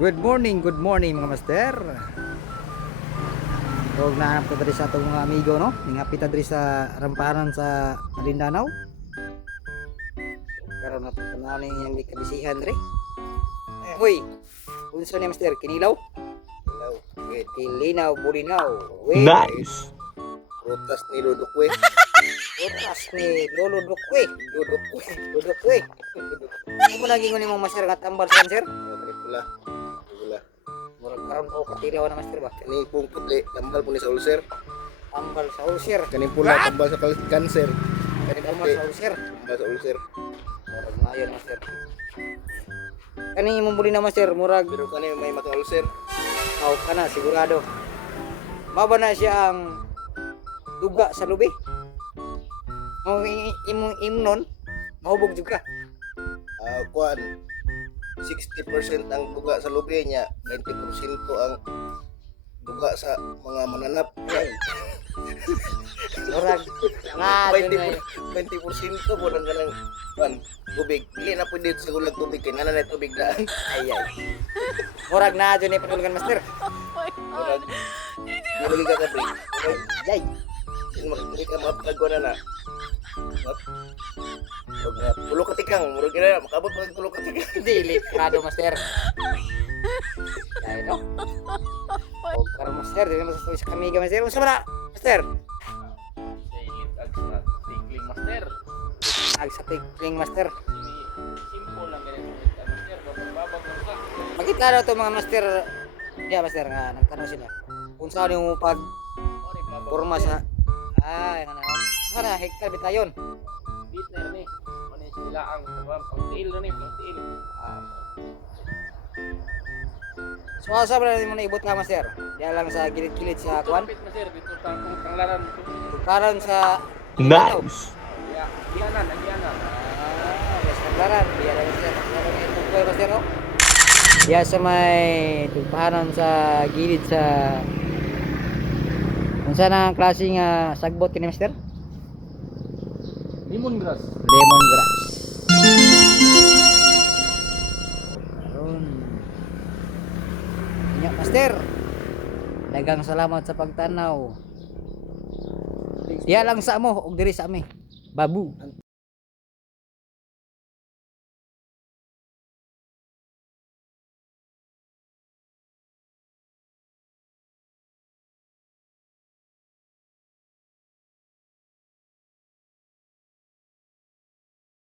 Good morning mga master. Huwag nahanap ko dali sa itong mga amigo, no? Ningapit dali sa ramparan sa Malindanao. Karoon na ito panalo yung kabisihan, re. Uy, unso ni master, kinilaw? Ilaw, wait. Kilinaw, bulinaw. Wait. Nice. Prutas ni Dudukwe. Otas ni Lolo Dukwe. Dudukwe. Dudukwe. Ano mo naging ni mga master nga tambal sa kanser? Oh, kani pula. Pula. Murag karoon ko katiraw na master ba? Kani pong putli, tambal po ni sa ulcer. Tambal sa ulcer. Kani pula, tambal sa cancer. Kani tambal sa ulcer. Tambal sa ulcer. Murag maayon master. Kani imong buli na master, murag Pero kani may mata ulcer. aw kana sigurado. Maba na siya ang duga sa lubi. Mo imong imnon mahubog jud ka. Kuan 60% ang duga sa lubi niya, 20% ang duga sa mga mananap. Murag nga 20% po lang kanang kuan tubig. Dili na pwede sa gulag tubig kay nanay tubig daan. ay. Murag na jud ni panulgan master. Murag dili ka break. Yay. Hindi ka mapagwa na. Pulo ka tikang, murag na makabot pag pulo ka tikang. Dili kado master. Ay no. O karon master, dili mo sa kami ga master. Unsa man na master? Sayit ag sa tigling master. Ag sa tigling master. Simple lang ganito master. Babag mo ka. Makita na to mga master. Diya master nga nagtanong sila. Kung saan yung pag Ori babag. porma sa ay nga na. Sana hektar bitayon. Bit na ni. Mani sila ang pagtiil na ni, pagtiil. So asa ba mo na ibot ka master? Diya lang sa gilid-gilid sa kwan. Kapit master dito tang laran. Karon sa Nice. Ya, dianan, dianan. Yes, naglaran. Diya lang master. Naglaran yung tungkoy master no? Diya sa may tugpahanan sa gilid sa kung saan ang klaseng sagbot kini master? Lemongrass. Lemongrass. Karon. Nya master. Daghang salamat sa pagtanaw. Diya lang sa amo ug diri sa ami. Babu.